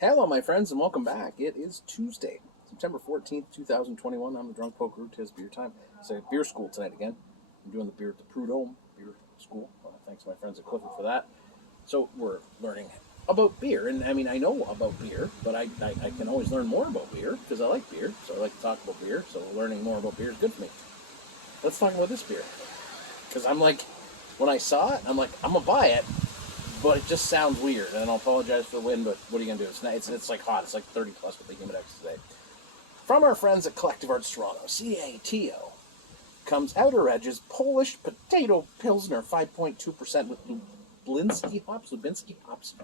Hello, my friends, and welcome back. It is Tuesday, September 14th, 2021. I'm the Drunk Poker. Tis beer time. It's a beer school tonight again. I'm doing the beer at the Prud'homme Beer School. Thanks to my friends at Clifford for that. So we're learning about beer, and I mean, I know about beer, but I can always learn more about beer because I like beer, so I like to talk about beer, so learning more about beer is good for me. Let's talk about this beer, because I'm like, when I saw it, I'm like, I'm going to buy it, but it just sounds weird, and I'll apologize for the wind, but what are you going to do? It's like hot. It's like 30 plus with the Humidex today. From our friends at Collective Arts Toronto, CATO, comes Outer Edges Polish Potato Pilsner, 5.2% with Lubinsky hops,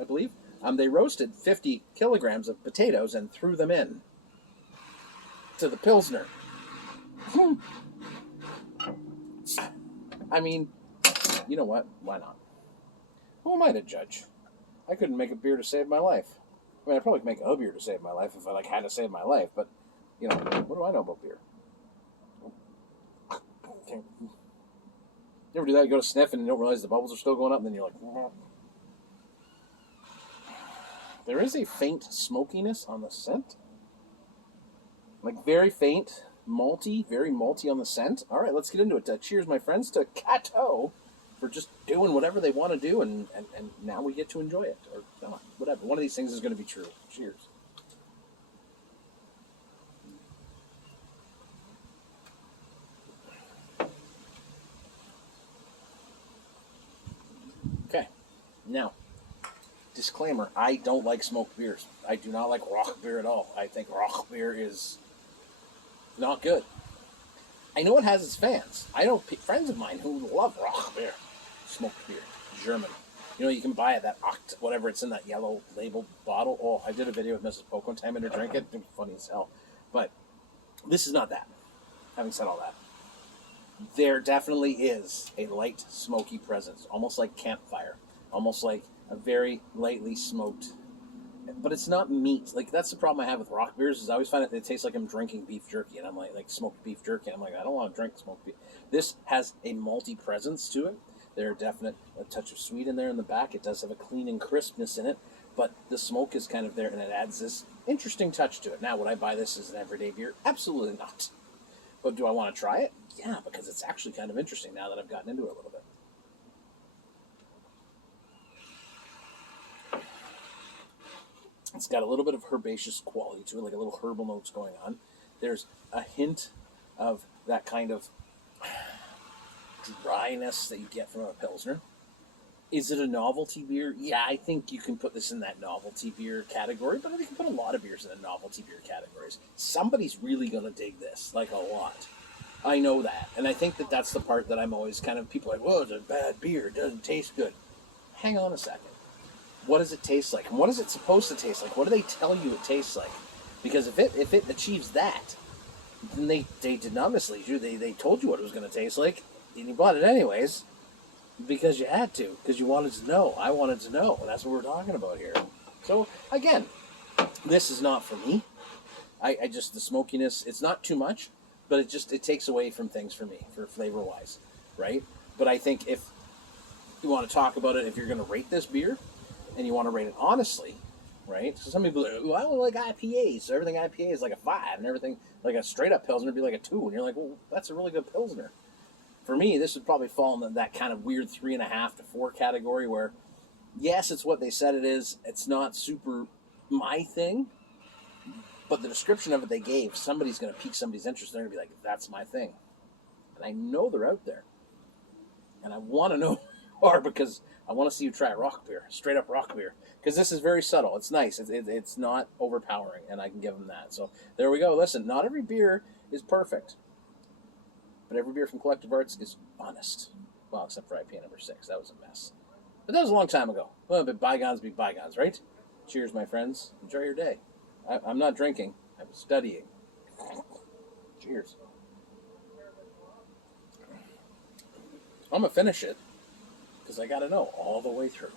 I believe. They roasted 50 kilograms of potatoes and threw them in to the Pilsner. I mean, you know what? Why not? Who am I to judge? I couldn't make a beer to save my life. I mean, I'd probably make a beer to save my life if I had to save my life. But you know, what do I know about beer? You ever do that? You go to sniff and you don't realize the bubbles are still going up, and then you're like, there is a faint smokiness on the scent, like very faint, malty, very malty on the scent. All right, let's get into it. Cheers, my friends, to Cato for just doing whatever they want to do, and now we get to enjoy it, or not, whatever. One of these things is going to be true. Cheers. Okay, now, disclaimer, I don't like smoked beers. I do not like rock beer at all. I think rock beer is not good. I know it has its fans. I know friends of mine who love rock beer. Smoked beer, German. You know, you can buy it, that whatever, it's in that yellow labeled bottle. Oh, I did a video with Mrs. Poke one time and her drink it. It was funny as hell. But this is not that. Having said all that, there definitely is a light smoky presence, almost like campfire, almost like a very lightly smoked. But it's not meat. Like, that's the problem I have with rock beers, is I always find it tastes like I'm drinking beef jerky, and I'm like smoked beef jerky, and I'm like, I don't want to drink smoked beef. This has a malty presence to it. There are definite a touch of sweet in there in the back. It does have a clean and crispness in it, but the smoke is kind of there, and it adds this interesting touch to it. Now, would I buy this as an everyday beer? Absolutely not. But do I want to try it? Yeah, because it's actually kind of interesting now that I've gotten into it a little bit. It's got a little bit of herbaceous quality to it, like a little herbal notes going on. There's a hint of that kind of dryness that you get from a Pilsner. Is it a novelty beer? Yeah, I think you can put this in that novelty beer category, but I think you can put a lot of beers in the novelty beer categories. Somebody's really going to dig this, like a lot. I know that. And I think that that's the part that I'm always kind of, people are like, well, it's a bad beer, it doesn't taste good. Hang on a second. What does it taste like? And what is it supposed to taste like? What do they tell you it tastes like? Because if it achieves that, then they did not mislead you. They told you what it was going to taste like, and you bought it anyways because you had to, because you wanted to know. I wanted to know, and that's what we're talking about here. So, again, this is not for me. I just, the smokiness, it's not too much, but it takes away from things for me, for flavor-wise, right? But I think if you want to talk about it, if you're going to rate this beer, and you want to rate it honestly, right? So some people are like, well, I only like IPAs, so everything IPA is like a 5, and everything like a straight-up Pilsner would be like a 2, and you're like, well, that's a really good Pilsner. For me, this would probably fall in that kind of weird 3.5 to 4 category where, yes, it's what they said it is. It's not super my thing, but the description of it they gave, somebody's going to pique somebody's interest. They're going to be like, that's my thing. And I know they're out there. And I want to know who you are, because I want to see you try rock beer, straight up rock beer. Because this is very subtle. It's nice. It's not overpowering, and I can give them that. So there we go. Listen, not every beer is perfect, but every beer from Collective Arts is honest. Well, except for IPA number 6. That was a mess. But that was a long time ago. Well, but bygones be bygones, right? Cheers, my friends. Enjoy your day. I'm not drinking. I'm studying. Cheers. I'm going to finish it, because I got to know all the way through.